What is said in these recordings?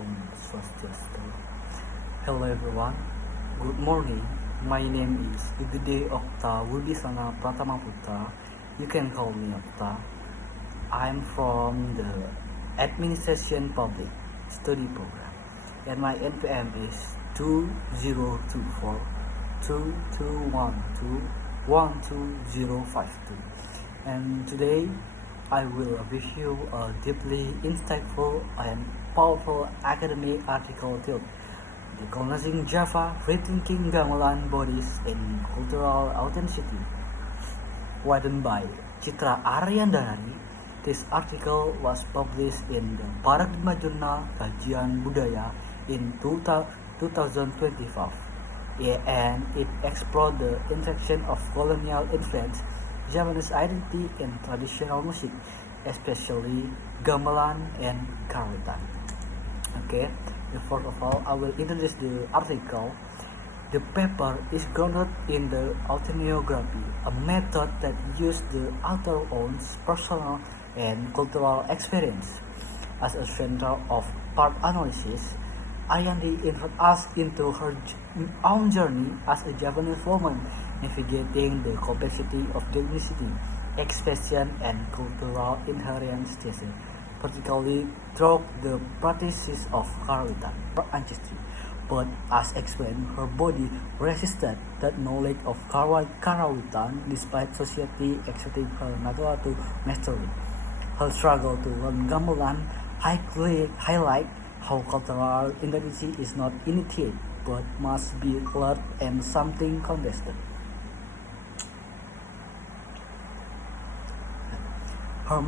Om Swastiastu. Hello everyone, good morning. My name is Gede Octa Wibisana Pratama Putra. You can call me Octa. I'm from the Administration Public Study Program and my NPM is 2024 2212 and today I will review a deeply insightful and powerful academic article titled Decolonizing Java, Rethinking Gamelan Bodies in Cultural Authenticity, written by Citra Aryandari. This article was published in the Paradigma Journal Kajian Budaya in 2025, and it explored the intersection of colonial influence, Javanese identity, and traditional music, especially gamelan and karawitan. Okay, first of all, I will introduce the article. The paper is grounded in the ethnography, a method that uses the author's own personal and cultural experience as a center of part analysis. Ayandi invited us into her own journey as a Japanese woman, navigating the complexity of diversity, expression, and cultural inheritance, particularly through the practices of karawitan, her ancestry. But as explained, her body resisted that knowledge of karawitan despite society expecting her natural to master it. Her struggle to learn gamelan highlight how cultural identity is not innate but must be learned and something contested. Her,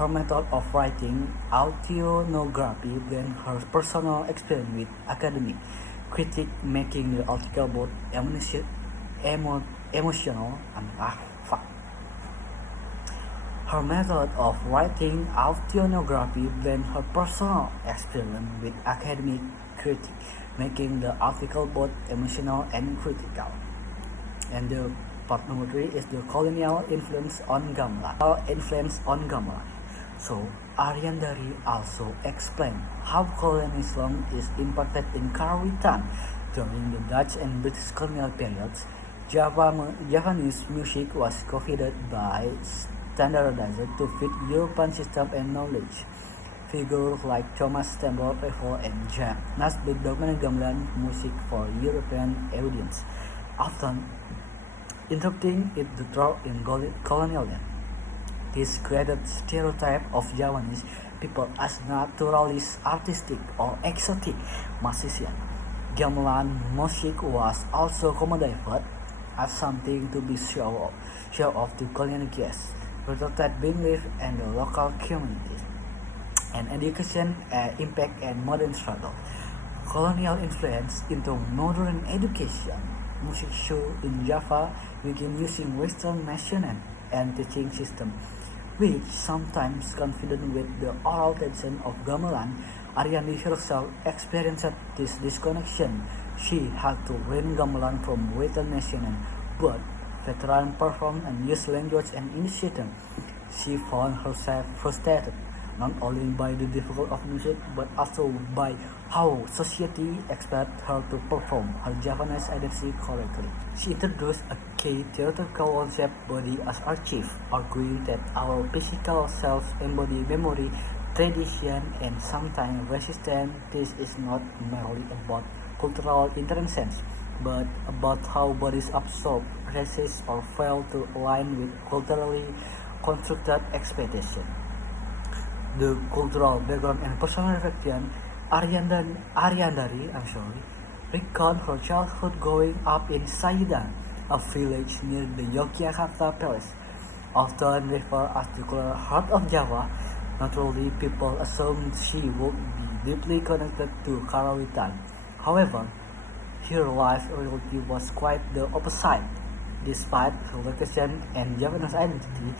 her method of writing ethnography blends her personal experience with academic critique, making the article both emotional and Her method of writing ethnography blends her personal experience with academic critique, making the article both emotional and critical. And the part number 3 is the colonial influence on gamelan. So, Aryandari also explained how colonialism is impacted in karawitan during the Dutch and British colonial periods. Javanese music was codified by standardized to fit European system and knowledge. Figures like Thomas Stambler, Eiffel, and Jack Nasbit documented gamelan music for European audience, often interpreting it to draw in colonialism. This created stereotype of Javanese people as naturalist, artistic, or exotic musicians. Gamelan music was also commodified as something to be show off to colonial guests, rather than being lived in the local communities. And education impact and modern struggle. Colonial influence into modern education. Music school in Java began using Western measurement and teaching system, which sometimes confided with the oral tradition of gamelan. Aryandi herself experienced this disconnection. She had to learn gamelan from Western measurement, but veteran performed and used language and initiative. She found herself frustrated not only by the difficulty of music but also by how society expected her to perform her Javanese identity correctly. She introduced a key theoretical concept, body as archive, arguing that our physical selves embody memory, tradition, and sometimes resistance. This is not merely about cultural interactions, but about how bodies absorb, resist, or fail to align with culturally constructed expectations. The cultural background and personal reflection. Aryandari recalled her childhood growing up in Saidan, a village near the Yogyakarta Palace, often referred as the cultural heart of Java. Naturally, people assumed she would be deeply connected to karawitan. However, her life reality was quite the opposite. Despite her location and Javanese identity,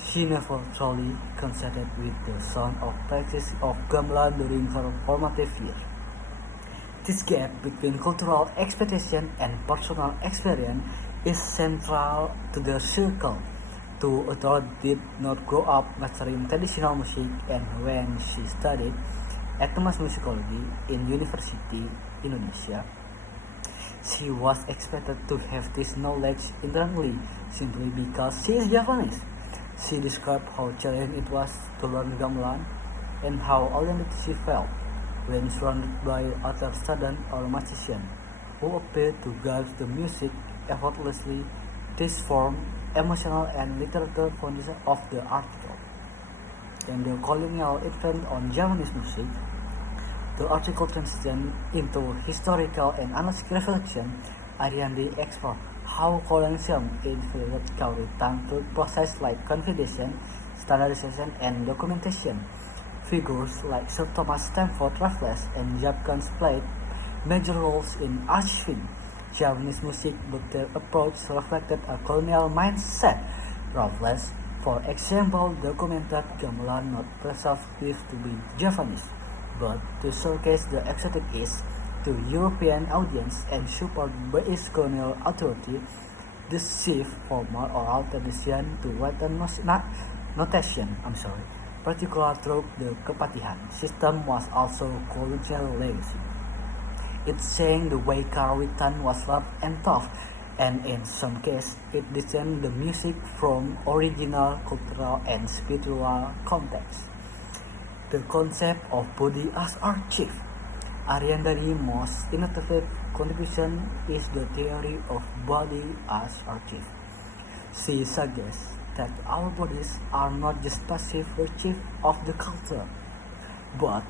she never truly coincided with the sound of practice of gamelan during her formative years. This gap between cultural expectation and personal experience is central to the circle. Two authors did not grow up mastering traditional music, and when she studied Ethnomus Musicology in University Indonesia. She was expected to have this knowledge internally simply because she is Japanese. She described how challenging it was to learn gamelan and how authentic she felt when surrounded by other students or musicians who appeared to grasp the music effortlessly. This formed emotional and literary foundation of the article. And the colonial influence on Japanese music, the article transitions into historical and analytic reflection. Ariandi explored how colonialism influenced Kauritan through processes like confidation, standardization, and documentation. Figures like Sir Thomas Stamford Raffles and Jabkins played major roles in archiving Japanese music, but their approach reflected a colonial mindset. Raffles, for example, documented gamelan not preserved to be Japanese, but to showcase the exotic East to European audience and support British colonial authority. The shift from more oral tradition to written notation, particularly through the Kepatihan system, was also colonial legacy. It's saying the way Karawitan was rough and tough, and in some cases, it discerned the music from original cultural and spiritual context. The concept of body as archive. Ariandari's most innovative contribution is the theory of body as archive. She suggests that our bodies are not just passive archive of the culture, but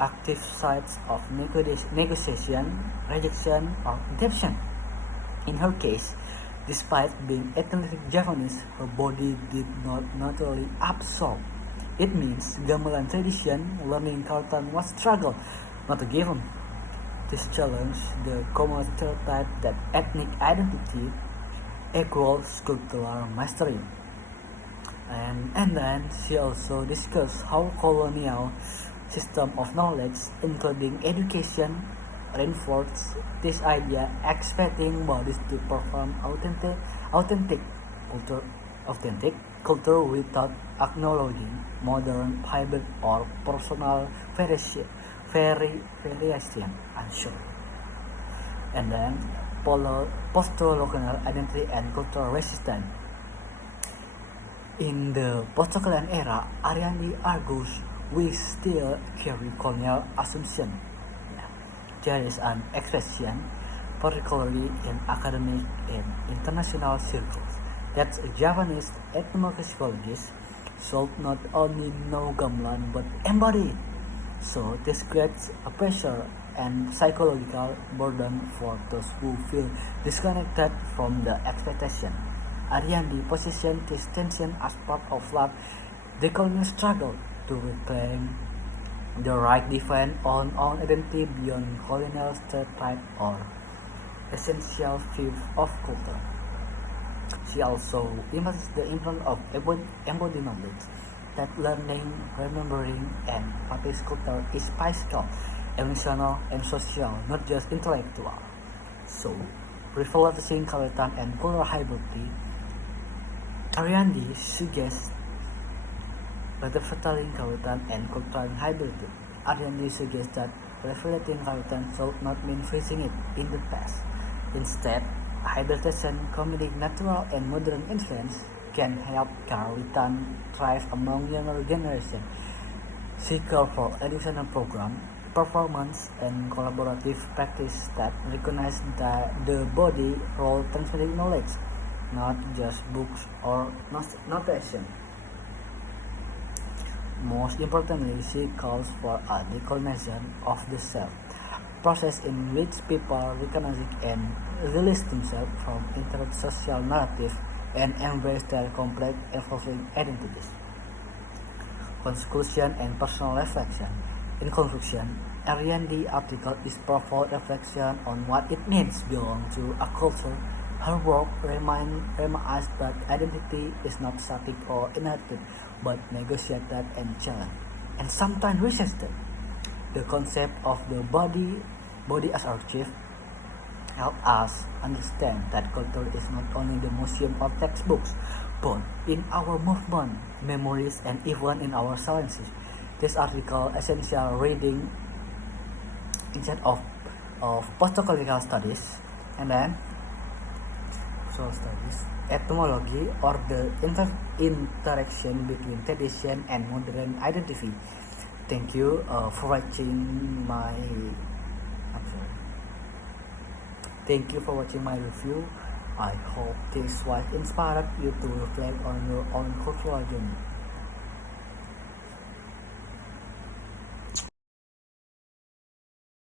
active sites of negotiation, rejection, or adaptation. In her case, despite being ethnically Japanese, her body did not naturally absorb. It means gamelan tradition, learning Karawitan was struggle, not a given. This challenged the common stereotype that ethnic identity equals cultural mastery. And then she also discussed how colonial system of knowledge, including education, reinforced this idea, expecting bodies to perform authentic culture without acknowledging modern hybrid or personal variation. And then post-colonial identity and cultural resistance. In the post-colonial era, Ariandi argues we still carry colonial assumption. There is an expression, particularly in academic and international circles, that Japanese ethnomusicologists should not only know gamelan but embody it. So this creates a pressure and psychological burden for those who feel disconnected from the expectation. Ariandi positioned this tension as part of decolonial struggle to reclaim the right to define own identity beyond colonial stereotype or essential view of culture. She also emphasizes the importance of embodied knowledge, that learning, remembering, and practice culture is physical, emotional, and social, not just intellectual. So, revitalizing Karawitan and cultural hybridity, Ariandi suggests revitalizing Karawitan and cultural hybridity. Ariandi suggests that revitalizing Karawitan should not mean freezing it in the past. Instead, hybridization combining natural and modern influence can help Karawitan thrive among younger generation. She called for educational program, performance, and collaborative practice that recognize the body role transmitting knowledge, not just books or notation. Most importantly, she calls for a decolonization of the self, process in which people recognize and release themselves from intersocial narrative and embrace their complex evolving identities. Conclusion and personal reflection. In conclusion, Ariandi's article is profound reflection on what it means to belong to a culture. Her work reminds us that identity is not static or inherited, but negotiated and challenged, and sometimes resisted. The concept of the body as archive help us understand that culture is not only the museum or textbooks, but in our movement, memories, and even in our silences. this article essential reading instead of postcolonial studies, and then social studies, etymology, or the interaction between tradition and modern identity. Thank you for watching my. I'm sorry. Thank you for watching my review. I hope this was inspired you to reflect on your own cultural journey.